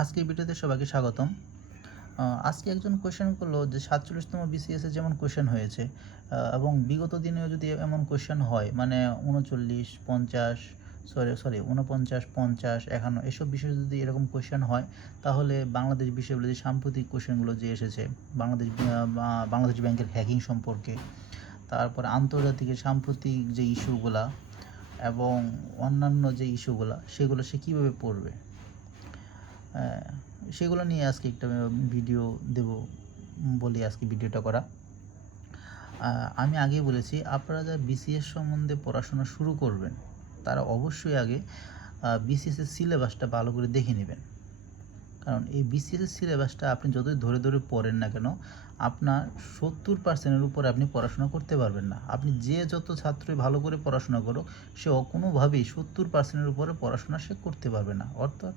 আজকের ভিডিওতে সবাইকে স্বাগতম। আজকে একজন কোয়েশ্চেন করল যে সাতচল্লিশতম বিসিএস যেমন কোয়েশ্চেন হয়েছে এবং বিগত দিনেও যদি এমন কোয়েশ্চেন হয় মানে উনচল্লিশ, পঞ্চাশ সরি সরি উনপঞ্চাশ, পঞ্চাশ, একান্ন, এসব বিষয়ে যদি এরকম কোয়েশ্চেন হয়, তাহলে বাংলাদেশ বিষয়গুলো যে সাম্প্রতিক কোয়েশ্চেনগুলো যে এসেছে, বাংলাদেশ বাংলাদেশ ব্যাংকের হ্যাকিং সম্পর্কে, তারপর আন্তর্জাতিক সাম্প্রতিক যে ইস্যুগুলা এবং অন্যান্য যে ইস্যুগুলা সেগুলো সে কীভাবে পড়বে? সেগুলো নিয়ে আজকে একটা ভিডিও দেব বলি আজকে ভিডিওটা করা। আমি আগে বলেছি, আপনারা যারা বিসিএস সম্বন্ধে পড়াশোনা শুরু করবেন, তারা অবশ্যই আগে বিসিএস এর সিলেবাসটা ভালো করে দেখে নেবেন। কারণ এই বিসিএস এর সিলেবাসটা আপনি যতই ধরে ধরে পড়েন না কেন, আপনার সত্তর পার্সেন্টের উপরে আপনি পড়াশোনা করতে পারবেন না। আপনি যে যত ছাত্রই ভালো করে পড়াশোনা করুক, সে কোনোভাবেই সত্তর পার্সেন্টের উপরে পড়াশোনা সে করতে পারবে না। অর্থাৎ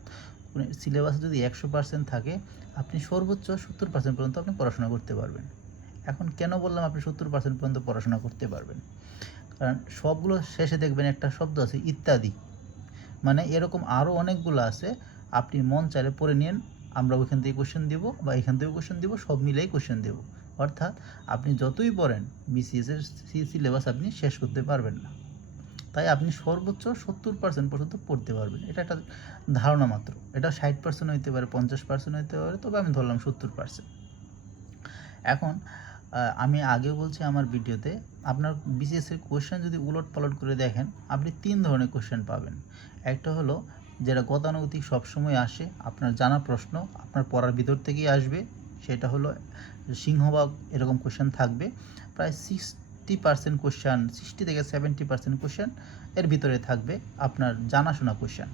সিলেবাস যদি একশো পার্সেন্ট থাকে, আপনি সর্বোচ্চ সত্তর পার্সেন্ট পর্যন্ত আপনি পড়াশোনা করতে পারবেন। এখন কেন বললাম আপনি সত্তর পার্সেন্ট পর্যন্ত পড়াশোনা করতে পারবেন? কারণ সবগুলো শেষে দেখবেন একটা শব্দ আছে ইত্যাদি। মানে এরকম আরও অনেকগুলো আছে, আপনি মন চাইলে পড়ে নিন, আমরা ওইখান থেকে কোশ্চেন দিব বা এখান থেকে কোশ্চেন দিব, সব মিলেই কোশ্চেন দেব। অর্থাৎ আপনি যতই পড়েন বিসিএস এর সিলেবাস আপনি শেষ করতে পারবেন না। তাই আপনি সর্বোচ্চ সত্তর পার্সেন্ট পর্যন্ত পড়তে পারবেন। এটা একটা ধারণা মাত্র। এটা ষাট পার্সেন্ট হইতে পারে, পঞ্চাশ পার্সেন্ট হইতে পারে, তবে আমি ধরলাম সত্তর পার্সেন্ট এখন আমি আগেও বলছি আমার ভিডিওতে, আপনার বিসিএস এর কোশ্চেন যদি উলট পালট করে দেখেন, আপনি তিন ধরনের কোশ্চেন পাবেন। একটা হলো, যেটা গতানুগতিক সবসময় আসে, আপনার জানা প্রশ্ন, আপনার পড়ার ভিতর থেকেই আসবে, সেটা হলো, সিংহভাগ এরকম কোশ্চেন থাকবে। প্রায় সিক্সটি পার্সেন্ট কোশ্চেন সিক্সটি থেকে সেভেন্টি পার্সেন্ট কোশ্চেন এর ভিতরে থাকবে আপনার জানাশোনা কোশ্চেন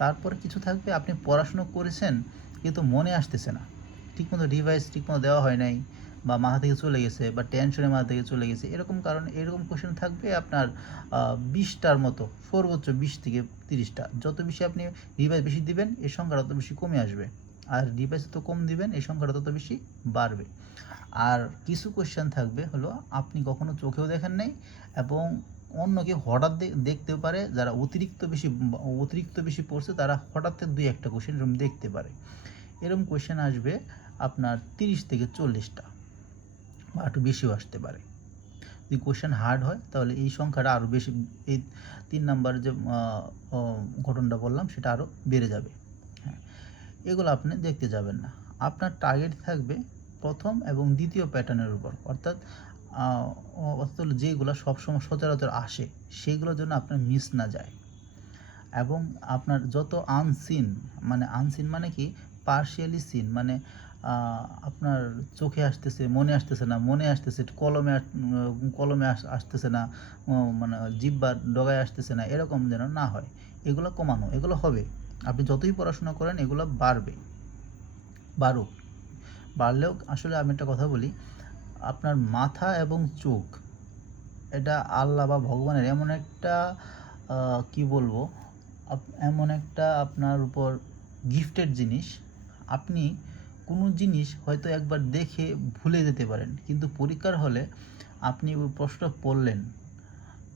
তারপরে কিছু থাকবে, আপনি পড়াশুনো করেছেন কিন্তু মনে আসতেছে না। ঠিকমতো রিভাইস ঠিকমতো দেওয়া হয় নাই বা মাথা থেকে চলে গেছে বা টেনশনে মাথা থেকে চলে গেছে, এরকম কারণে এরকম কোশ্চেন থাকবে আপনার বিশটার মতো, সর্বোচ্চ বিশ থেকে তিরিশটা। যত বেশি আপনি রিভাইস বেশি দিবেন এই সংখ্যাটা তত বেশি কমে আসবে। আর রিভাইস তত কম দিবেন এই সংখ্যাটা তত বেশি বাড়বে। আর কিছু কোশ্চেন থাকবে হলো, আপনি কখনো চোখেও দেখেন নাই এবং অন্যকে হঠাৎ দেখতেও পারে, যারা অতিরিক্ত বেশি অতিরিক্ত বেশি পড়ছে, তারা হঠাৎ দুই একটা কোশ্চেন এরকম দেখতে পারে। এরকম কোয়েশ্চেন আসবে আপনার তিরিশ থেকে চল্লিশটা বা একটু বেশিও আসতে পারে। যদি কোশ্চেন হার্ড হয়, তাহলে এই সংখ্যাটা আরও বেশি, এই তিন নাম্বার যে ঘটনাটা বললাম, সেটা আরও বেড়ে যাবে। হ্যাঁ এগুলো আপনি দেখতে যাবেন না। আপনার টার্গেট থাকবে প্রথম এবং দ্বিতীয় প্যাটার্নের উপর। অর্থাৎ অর্থাৎ যেগুলো সবসময় সচরাচর আসে সেইগুলোর জন্য আপনার মিস না যায়। এবং আপনার যত আনসিন মানে আনসিন মানে কি? পার্শিয়ালি সিন মানে আপনার চোখে আসতেছে, মনে আসতেছে না, মনে আসতেছে, কলমে কলমে আস- আসতেছে না মানে জিব্বার ডগায় আসতেছে না, এরকম যেন না হয়। এগুলো কমানো, এগুলো হবে। আপনি যতই পড়াশোনা করেন, এগুলো বাড়বে। বাড়ুক। বাড়লেও আসলে আমি একটা কথা বলি, আপনার মাথা এবং চোখ, এটা আল্লাহ বা ভগবানের এমন একটা কি বলব এমন একটা আপনার উপর গিফটেড জিনিস, আপনি কোনো জিনিস হয়তো একবার দেখে ভুলে যেতে পারেন, কিন্তু পরীক্ষার হলে আপনি ওই প্রশ্নটা পড়লেন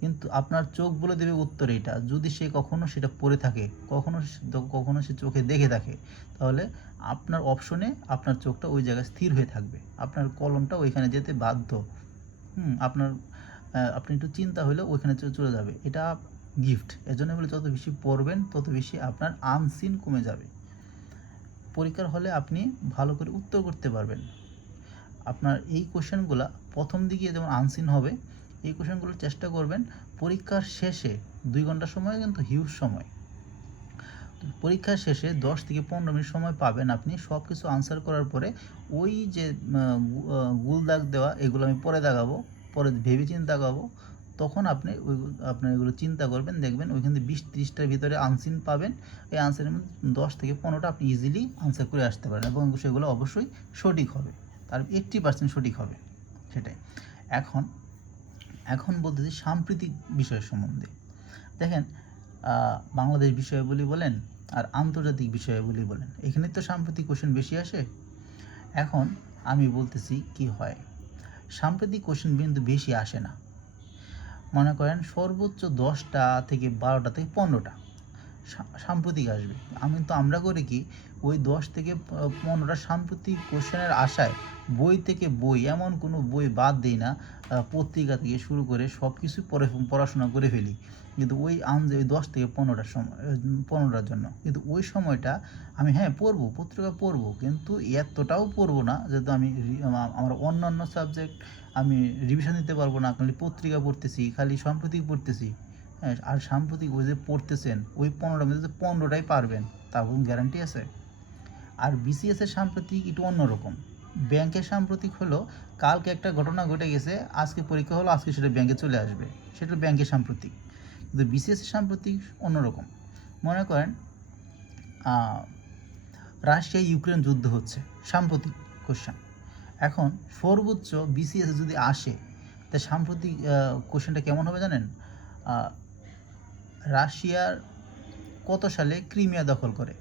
কিন্তু আপনার চোখ বলে দেবে উত্তর এটা যদি সে কখনো সেটা পড়ে থাকে, কখনো কখনো সে চোখে দেখে থাকে, তাহলে আপনার অপশনে আপনার চোখটা ওই জায়গায় স্থির হয়ে থাকবে। আপনার কলমটা ওইখানে যেতে বাধ্য। হুম, আপনার আপনি একটু চিন্তা হলে ওইখানে চলে যাবে। এটা গিফট এজন্য বলে যত বেশি পড়বেন, তত বেশি আপনার আনসিন কমে যাবে। পরীক্ষার হলে আপনি ভালো করে উত্তর করতে পারবেন। আপনার এই কোশ্চেনগুলো প্রথম দিকে যেমন আনসিন হবে এই কোশ্চেনগুলো চেষ্টা করবেন পরীক্ষার শেষে, দুই ঘণ্টা সময় কিন্তু হিউজ সময়। পরীক্ষার শেষে দশ থেকে পনেরো মিনিট সময় পাবেন আপনি সব কিছু আনসার করার পরে ওই যে গুল দাগ দেওয়া, এগুলো আমি পরে দাগাবো পরে ভেবে চিন্তা দাগাবো তখন আপনি ওই, আপনার এগুলো চিন্তা করবেন, দেখবেন ওইখান থেকে বিশ ত্রিশটার ভিতরে আনসিন পাবেন, এই আনসারের মধ্যে দশ থেকে পনেরোটা আপনি ইজিলি আনসার করে আসতে পারেন এবং সেগুলো অবশ্যই সঠিক হবে, তার এইট্টি পার্সেন্ট সঠিক হবে, সেটাই। এখন এখন বলতেছি সাম্প্রতিক বিষয় সম্বন্ধে। দেখেন বাংলাদেশ বিষয়াবলী বলেন আর আন্তর্জাতিক বিষয়াবলী বলেন, এখানে তো সাম্প্রতিক কোশ্চেন বেশি আসে। এখন আমি বলতেছি কি হয়, সাম্প্রতিক কোশ্চেন কিন্তু বেশি আসে না। মনে করেন সর্বোচ্চ দশটা থেকে বারোটা থেকে পনেরোটা। সাম্প্রতিক আসবে। আমি তো আমরা করি কি, ওই দশ থেকে পনেরোটা সাম্প্রতিক কোশ্চেনের আশায় বই থেকে বই, এমন কোনো বই বাদ দিই না পত্রিকা থেকে শুরু করে সব কিছু পড়ে পড়াশোনা করে ফেলি। কিন্তু ওই আনজে, ওই দশ থেকে পনেরোটার সময় পনেরোটার জন্য। কিন্তু ওই সময়টা আমি হ্যাঁ পড়ব, পত্রিকা পড়ব, কিন্তু এতটাও পড়ব না যেহেতু আমি আমার অন্যান্য সাবজেক্ট আমি রিভিশন দিতে পারব না, খালি পত্রিকা পড়তেছি, খালি সাম্প্রতিক পড়তেছি। আর সাম্প্রতিক ওই যে পড়তেছেন, ওই পনেরোটার মধ্যে পনেরোটাই পারবেন, তার কোনো গ্যারান্টি আছে? আর বিসিএস এর সাম্প্রতিক একটু অন্যরকম। ব্যাংকের সাম্প্রতিক হলো, কালকে একটা ঘটনা ঘটে গেছে, আজকে পরীক্ষা হলো, আজকে সেটা ব্যাংকে চলে আসবে। সেটা ব্যাংকের সাম্প্রতিক। কিন্তু বিসিএস এর সাম্প্রতিক অন্যরকম। মনে করেন রাশিয়া ইউক্রেন যুদ্ধ হচ্ছে, সাম্প্রতিক কোশ্চেন এখন সর্বোচ্চ বিসিএস যদি আসে, তা সাম্প্রতিক কোশ্চেনটা কেমন হবে জানেন? রাশিয়ার কত সালে ক্রিমিয়া দখল করে?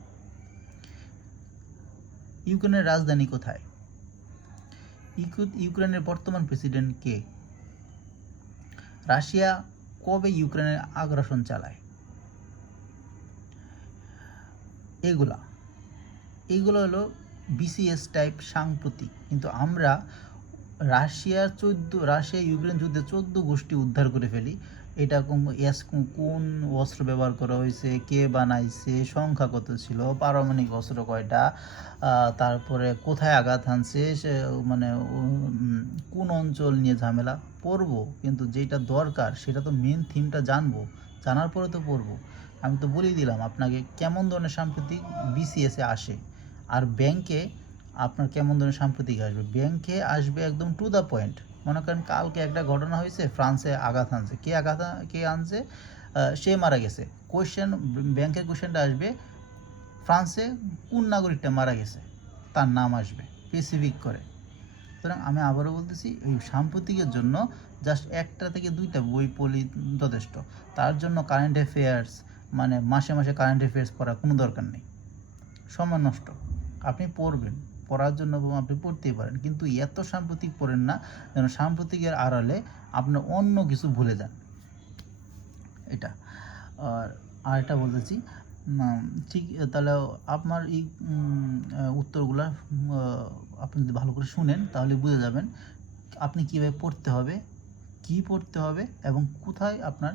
ইউক্রেনের রাজধানী কোথায়? ইউক্রেনের বর্তমান প্রেসিডেন্ট কে? রাশিয়া কবে ইউক্রেনের আগ্রাসন চালায়? এগুলা। এগুলো হলো বিসিএস টাইপ সাম্প্রতিক কিন্তু আমরা রাশিয়ার চোদ্দ, রাশিয়া ইউক্রেন যুদ্ধে চোদ্দ গোষ্ঠী উদ্ধার করে ফেলি। এটা কোন- অস্ত্র ব্যবহার করা হয়েছে? কে বানাইছে? সংখ্যা কত ছিল? পারমাণবিক অস্ত্র কয়টা? তারপরে কোথায় আঘাত হানছে? সে মানে কোন অঞ্চল নিয়ে ঝামেলা? পড়ব, কিন্তু যেটা দরকার সেটা তো মেন থিমটা জানব। জানার পরে তো পড়ব। আমি তো বলেই দিলাম আপনাকে কেমন ধরনের সাম্প্রতিক বিসিএসে আসে? আর ব্যাংকে আপনার কেমন ধরনের সাম্প্রতিক আসবে? ব্যাংকে আসবে একদম টু দ্য পয়েন্ট মনে করেন কালকে একটা ঘটনা হয়েছে, ফ্রান্সে আঘাত আনছে। কে আঘাত কে আনছে? সে মারা গেছে। কোয়েশ্চেন ব্যাংকের কোয়েশ্চেনটা আসবে, ফ্রান্সে কোন নাগরিকটা মারা গেছে? তার নাম আসবে স্পেসিফিক করে। সুতরাং আমি আবারও বলতেছি, এই সাম্প্রতিকের জন্য জাস্ট একটা থেকে দুইটা বই পড়ি যথেষ্ট। তার জন্য কারেন্ট অ্যাফেয়ার্স মানে মাসে মাসে কারেন্ট অ্যাফেয়ার্স পড়ার কোনো দরকার নেই। সময় নষ্ট। আপনি পড়বেন। পড়ার জন্য এবং আপনি পড়তেই পারেন। কিন্তু এত সাম্প্রতিক পড়েন না, যেন সাম্প্রতিকের আড়ালে আপনার অন্য কিছু ভুলে যান। এটা। আর আর এটা বলতেছি ঠিক, তাহলে আপনার এই উত্তরগুলা আপনি যদি ভালো করে শুনেন, তাহলে বুঝে যাবেন আপনি কীভাবে পড়তে হবে, কি পড়তে হবে এবং কোথায় আপনার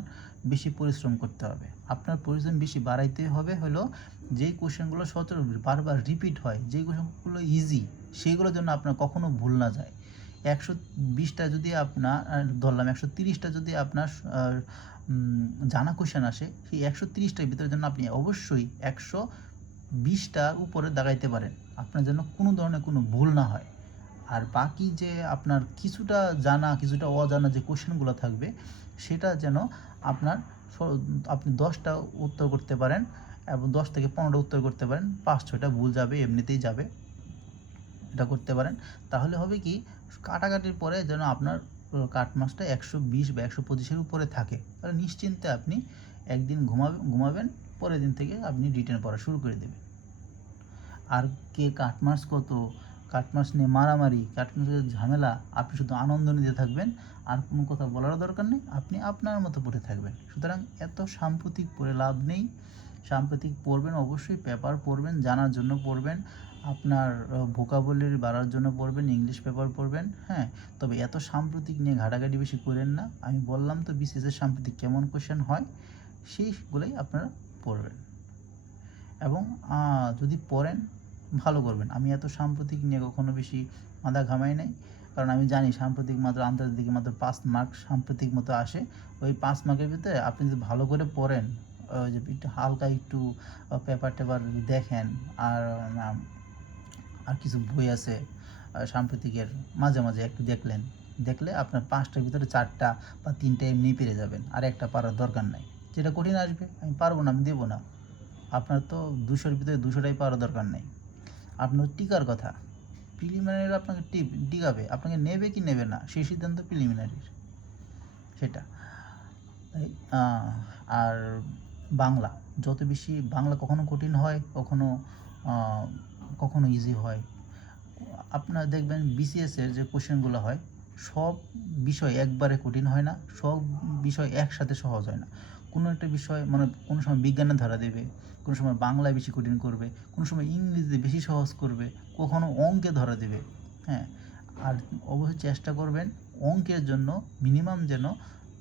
বেশি পরিশ্রম করতে হবে। আপনার পরিশ্রম বেশি বাড়াইতে হবে হলো যেই কোশ্চেনগুলো সচর বারবার রিপিট হয়, যেই কোশ্চেনগুলো ইজি সেইগুলোর জন্য আপনার কখনো ভুল না যায়। একশো বিশটা যদি আপনার ধরলাম একশো তিরিশটা যদি আপনার জানা কোশ্চেন আসে, সেই একশো তিরিশটার ভিতরে যেন আপনি অবশ্যই একশো বিশটার উপরে দাগাইতে পারেন। আপনার যেন কোনো ধরনের কোনো ভুল না হয়। আর বাকি যে আপনার কিছুটা জানা, কিছুটা অজানা যে কোশ্চেনগুলো থাকবে, সেটা যেন আপনার আপনি দশটা উত্তর করতে পারেন। এবং দশ থেকে পনেরোটা উত্তর করতে পারেন। পাঁচ, ছয়টা ভুল যাবে, এমনিতেই যাবে। এটা করতে পারেন। তাহলে হবে কি, কাটাকাটির পরে যেন আপনার কাটমাসটা একশো বিশ বা একশো পঁচিশের উপরে থাকে। তাহলে নিশ্চিন্তে আপনি একদিন ঘুমাবেন ঘুমাবেন, পরের দিন থেকে আপনি রিটার্ন পড়া শুরু করে দেবেন। আর কে কাটমার্স কত কাটমার্স নিয়ে মারামারি কাটমার্সের ঝামেলা, আপনি শুধু আনন্দ নিতে থাকবেন। আর কোনো কথা বলারও দরকার নেই, আপনি আপনার মতো পড়ে থাকবেন। সুতরাং এত সাম্প্রতিক পড়ে লাভ নেই। সাম্প্রতিক পড়বেন, অবশ্যই পেপার পড়বেন, জানার জন্য পড়বেন, আপনার ভোকাবুলারি বাড়ার জন্য পড়বেন ইংলিশ পেপার পড়বেন হ্যাঁ? তবে এত সাম্প্রতিক নিয়ে ঘাটাঘাটি বেশি করেন না। আমি বললাম তো বিশেষের সাম্প্রতিক কেমন কোশ্চেন হয়, সেইগুলোই আপনারা পড়বেন। এবং যদি পড়েন, ভালো করবেন। আমি এত সাম্প্রতিক নিয়ে কখনো বেশি মাথা ঘামাই নাই, কারণ আমি জানি সাম্প্রতিক মাত্র, আন্তর্জাতিক মাত্র পাঁচ মার্ক সাম্প্রতিক মতো আসে। ওই পাঁচ মার্কের ভিতরে আপনি যদি ভালো করে পড়েন একটু হালকা একটু পেপার টেপার দেখেন। আর আর কিছু বই আছে সাম্প্রতিকের, মাঝে মাঝে একটু দেখলেন। দেখলে আপনার পাঁচটার ভিতরে চারটা বা তিনটা এমনি পেরে যাবেন। আর একটা পারার দরকার নাই। যেটা কঠিন আসবে, আমি পারব না, আমি দেবো না। আপনার তো দুশোর ভিতরে দুশোটাই পাওয়ার দরকার নেই। আপনার টিকার কথা। প্রিলিমিনারি আপনাকে টিপ, টিকাবে। আপনাকে নেবে কি নেবে না, সেই সিদ্ধান্ত প্রিলিমিনারির। সেটা। আর বাংলা। যত বেশি বাংলা কখনো কঠিন হয়, কখনো কখনো ইজি হয়। আপনারা দেখবেন বিসিএস এর যে কোশ্চেনগুলো হয়, সব বিষয় একবারে কঠিন হয় না, সব বিষয় একসাথে সহজ হয় না। কোনো একটা বিষয় মানে কোনো সময় বিজ্ঞানে ধরা দেবে, কোনো সময় বাংলায় বেশি কঠিন করবে, কোনো সময় ইংরেজিতে বেশি সহজ করবে, কখনো অঙ্কে ধরা দেবে হ্যাঁ। আর অবশ্যই চেষ্টা করবেন অঙ্কের জন্য মিনিমাম যেন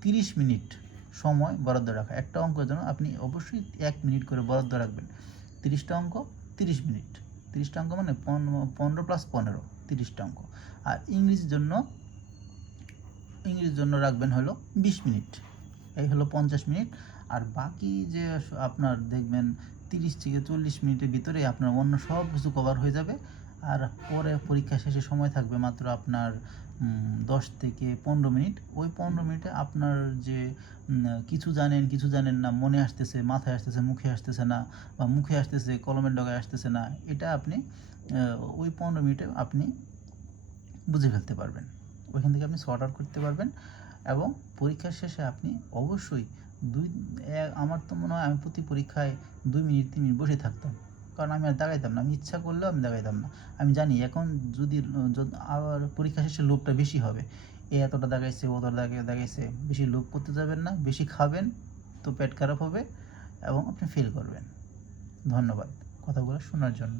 তিরিশ মিনিট সময় বরাদ্দ রাখা। একটা অঙ্কের জন্য আপনি অবশ্যই এক মিনিট করে বরাদ্দ রাখবেন। তিরিশটা অঙ্ক, তিরিশ মিনিট। তিরিশটা অঙ্ক মানে পন- পনেরো প্লাস পনেরো, তিরিশটা অঙ্ক। আর ইংরেজির জন্য ইংরেজির জন্য রাখবেন হলো বিশ মিনিট। এই হলো পঞ্চাশ মিনিট। আর বাকি যে আপনার দেখবেন তিরিশ থেকে চল্লিশ মিনিটের ভিতরে আপনার অন্য সব কিছু কভার হয়ে যাবে। আর পরে পরীক্ষা শেষে সময় থাকবে মাত্র আপনার দশ থেকে পনেরো মিনিট। ওই পনেরো মিনিটে আপনার যে কিছু জানেন কিছু জানেন না, মনে আসতেছে, মাথায় আসতেছে, মুখে আসতেছে না বা মুখে আসতেছে, কলমের ডগায় আসতেছে না, এটা আপনি ওই পনেরো মিনিটে আপনি বুঝে ফেলতে পারবেন। ওইখান থেকে আপনি শর্ট আউট করতে পারবেন এবং পরীক্ষার শেষে আপনি অবশ্যই দুই আমার তো মনে হয় আমি প্রতি পরীক্ষায় দুই মিনিট, তিন মিনিট বসে থাকতাম। কারণ আমি আর দাগাইতাম না, আমি ইচ্ছা করলেও আমি দাগাইতাম না। আমি জানি এখন যদি আবার পরীক্ষা শেষে লোভটা বেশি হবে, এ এতটা দাগাইছে ওটা দাগে, দাগাইছে, বেশি লোভ করতে যাবেন না, বেশি খাবেন, তো পেট খারাপ হবে এবং আপনি ফেল করবেন। ধন্যবাদ, কথাগুলো শোনার জন্য।